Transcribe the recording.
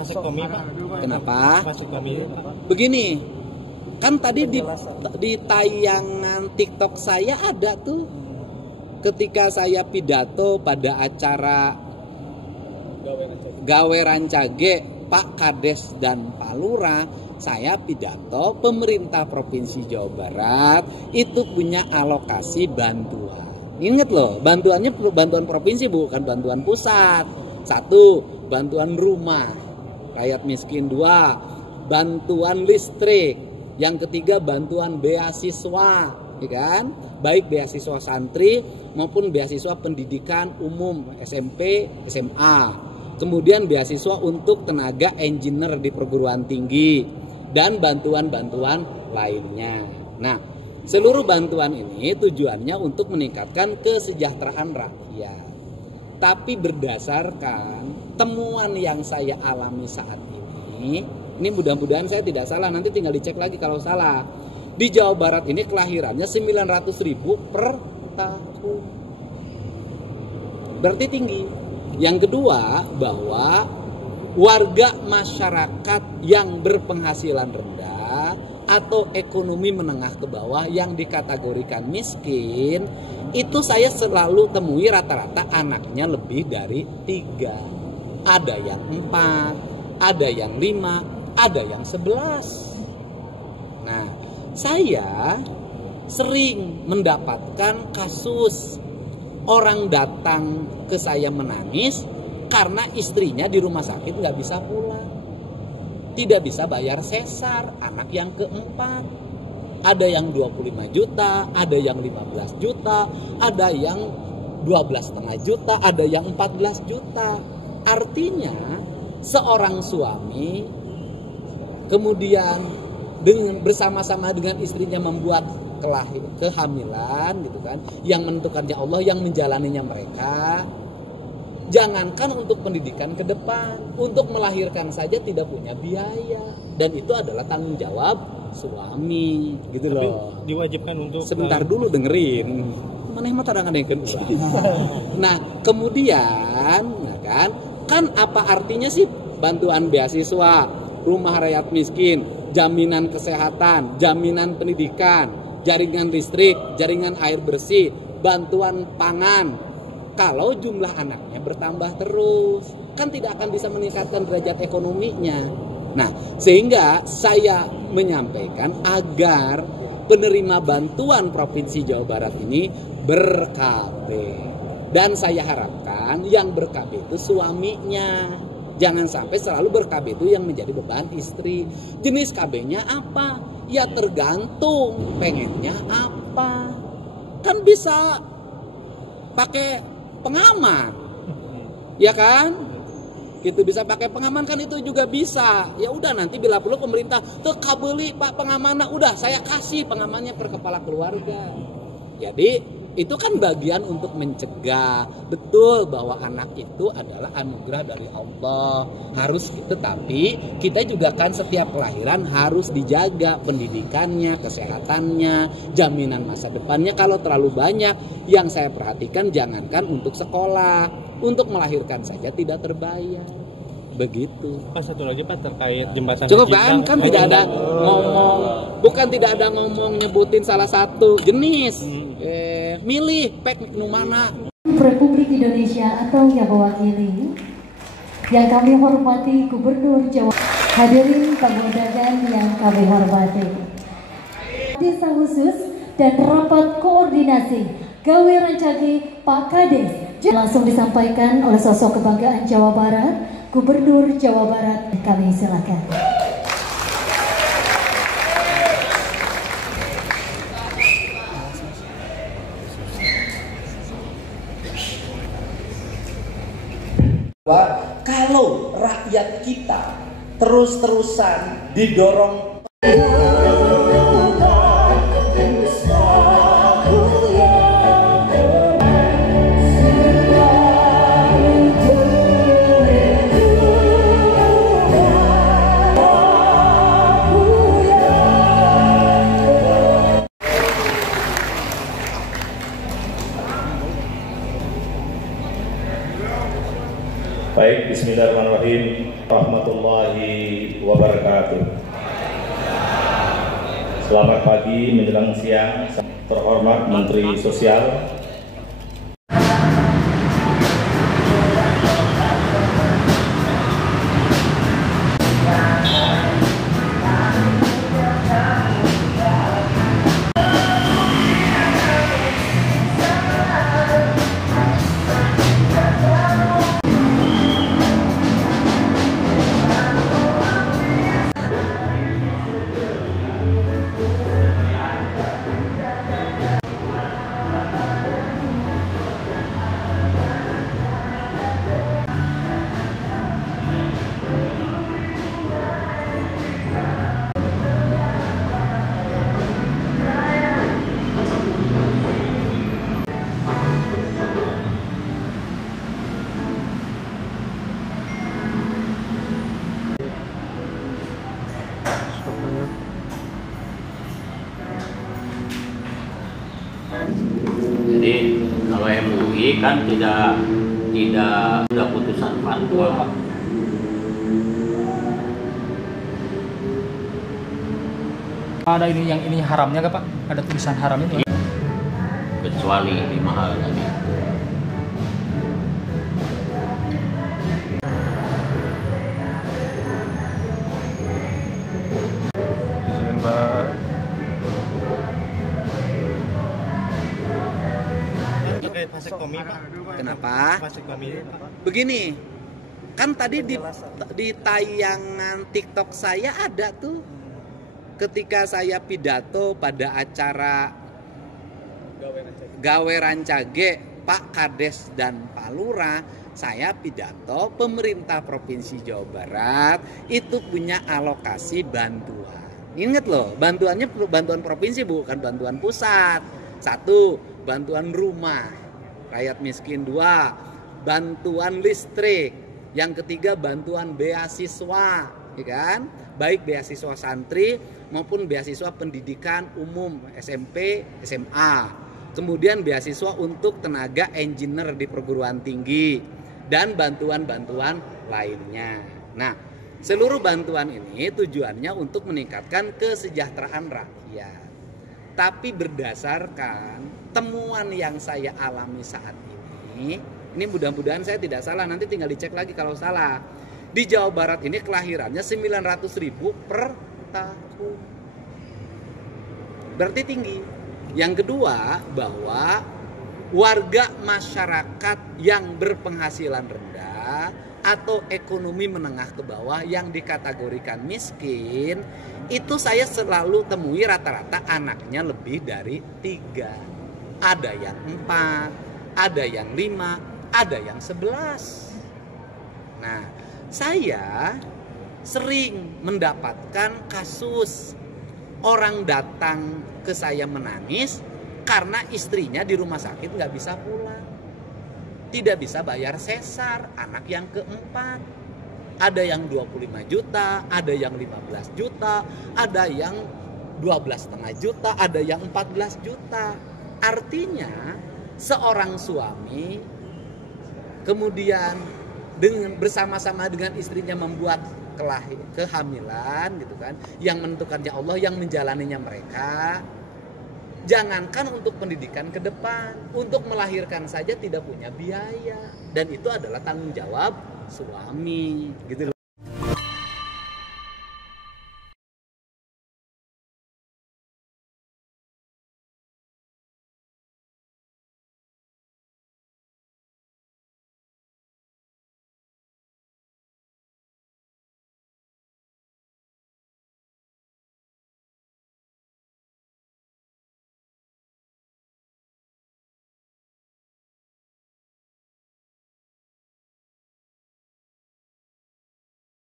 Vasektomi, Pak. Kenapa? Vasektomi. Begini, kan tadi di tayangan TikTok saya ada tuh, ketika saya pidato pada acara Gawe Rancage Pak Kades dan Pak Lurah, saya pidato pemerintah Provinsi Jawa Barat itu punya alokasi bantuan. Ingat loh, bantuannya bantuan provinsi bukan bantuan pusat. 1, bantuan rumah rakyat miskin. 2, bantuan listrik. Yang ketiga, bantuan beasiswa, ya kan? Baik beasiswa santri maupun beasiswa pendidikan umum SMP, SMA. Kemudian beasiswa untuk tenaga engineer di perguruan tinggi dan bantuan-bantuan lainnya. Nah, seluruh bantuan ini tujuannya untuk meningkatkan kesejahteraan rakyat. Tapi berdasarkan temuan yang saya alami saat ini mudah-mudahan saya tidak salah, nanti tinggal dicek lagi kalau salah. Di Jawa Barat ini kelahirannya 900.000 per tahun. Berarti tinggi. Yang kedua, bahwa warga masyarakat yang berpenghasilan rendah atau ekonomi menengah ke bawah yang dikategorikan miskin, itu saya selalu temui rata-rata anaknya lebih dari 3. Ada yang 4, ada yang 5, ada yang 11. Nah, saya sering mendapatkan kasus orang datang ke saya menangis karena istrinya di rumah sakit nggak bisa pulang, tidak bisa bayar sesar, anak yang keempat. Ada yang 25 juta, ada yang 15 juta, ada yang 12,5 juta, ada yang 14 juta. Artinya seorang suami kemudian bersama-sama dengan istrinya membuat kehamilan gitu kan, yang menentukannya Allah, yang menjalaninya mereka. Jangankan untuk pendidikan ke depan, untuk melahirkan saja tidak punya biaya, dan itu adalah tanggung jawab suami gitu. Tapi loh diwajibkan untuk sebentar dulu dengerin maneh mah tadang ngadengeun. Nah, kemudian kan apa artinya sih bantuan beasiswa, rumah rakyat miskin, jaminan kesehatan, jaminan pendidikan, jaringan listrik, jaringan air bersih, bantuan pangan. Kalau jumlah anaknya bertambah terus, kan tidak akan bisa meningkatkan derajat ekonominya. Nah, sehingga saya menyampaikan agar penerima bantuan Provinsi Jawa Barat ini ber-KB. Dan saya harapkan yang ber-KB itu suaminya. Jangan sampai selalu ber-KB itu yang menjadi beban istri. Jenis KB-nya apa? Ya tergantung pengennya apa. Kan bisa pakai pengaman, ya kan? Itu bisa pakai pengaman, kan itu juga bisa. Ya udah, nanti bila perlu pemerintah tuh kabeli Pak pengamannya, udah saya kasih pengamannya per kepala keluarga. Jadi itu kan bagian untuk mencegah. Betul bahwa anak itu adalah anugerah dari Allah, harus gitu. Tapi kita juga kan setiap kelahiran harus dijaga pendidikannya, kesehatannya, jaminan masa depannya. Kalau terlalu banyak, yang saya perhatikan jangankan untuk sekolah, untuk melahirkan saja tidak terbayar. Begitu. Pak, satu lagi Pak terkait jembatan. Cukup kan tidak ada ngomong, bukan tidak ada ngomong nyebutin salah satu jenis. Milih pek nu mana. Republik Indonesia atau yang mewakili, yang kami hormati Gubernur Jawa, hadirin tamu undangan yang kami hormati, desa khusus dan rapat koordinasi Gawe Rancage Pak Kades langsung disampaikan oleh sosok kebanggaan Jawa Barat, Gubernur Jawa Barat. Kami silakan. Kalau rakyat kita terus-terusan didorong Baik, bismillahirrahmanirrahim. Rahmatullah warahmatullahi wabarakatuh. Selamat pagi menjelang siang, terhormat Menteri Sosial. Jadi kalau MUI kan tidak ada putusan fatwa. Ada ini yang ini haramnya nggak Pak? Ada tulisan haram itu? Kecuali 5 hal tadi. Terkait vasektomi, Pak. Kenapa? Vasektomi, Pak. Begini, kan tadi di tayangan TikTok saya ada tuh, ketika saya pidato pada acara Gawe Rancage Pak Kades dan Pak Lurah, saya pidato pemerintah Provinsi Jawa Barat itu punya alokasi bantuan. Ingat loh, bantuannya bantuan provinsi bukan bantuan pusat. 1, bantuan rumah rakyat miskin. 2, bantuan listrik. Yang ketiga, bantuan beasiswa, ya kan? Baik beasiswa santri maupun beasiswa pendidikan umum SMP, SMA. Kemudian beasiswa untuk tenaga engineer di perguruan tinggi dan bantuan-bantuan lainnya. Nah, seluruh bantuan ini tujuannya untuk meningkatkan kesejahteraan rakyat. Tapi berdasarkan temuan yang saya alami saat ini mudah-mudahan saya tidak salah, nanti tinggal dicek lagi kalau salah. Di Jawa Barat ini kelahirannya 900.000 per tahun. Berarti tinggi. Yang kedua, bahwa warga masyarakat yang berpenghasilan rendah atau ekonomi menengah ke bawah yang dikategorikan miskin, itu saya selalu temui rata-rata anaknya lebih dari 3. Ada yang 4, ada yang 5, ada yang 11. Nah, saya sering mendapatkan kasus orang datang ke saya menangis karena istrinya di rumah sakit nggak bisa pulang. Tidak bisa bayar sesar, anak yang keempat. Ada yang 25 juta, ada yang 15 juta, ada yang 12,5 juta, ada yang 14 juta. Artinya seorang suami kemudian bersama-sama dengan istrinya membuat kehamilan gitu kan, yang menentukannya Allah, yang menjalaninya mereka. Jangankan untuk pendidikan ke depan, untuk melahirkan saja tidak punya biaya, dan itu adalah tanggung jawab suami gitu loh.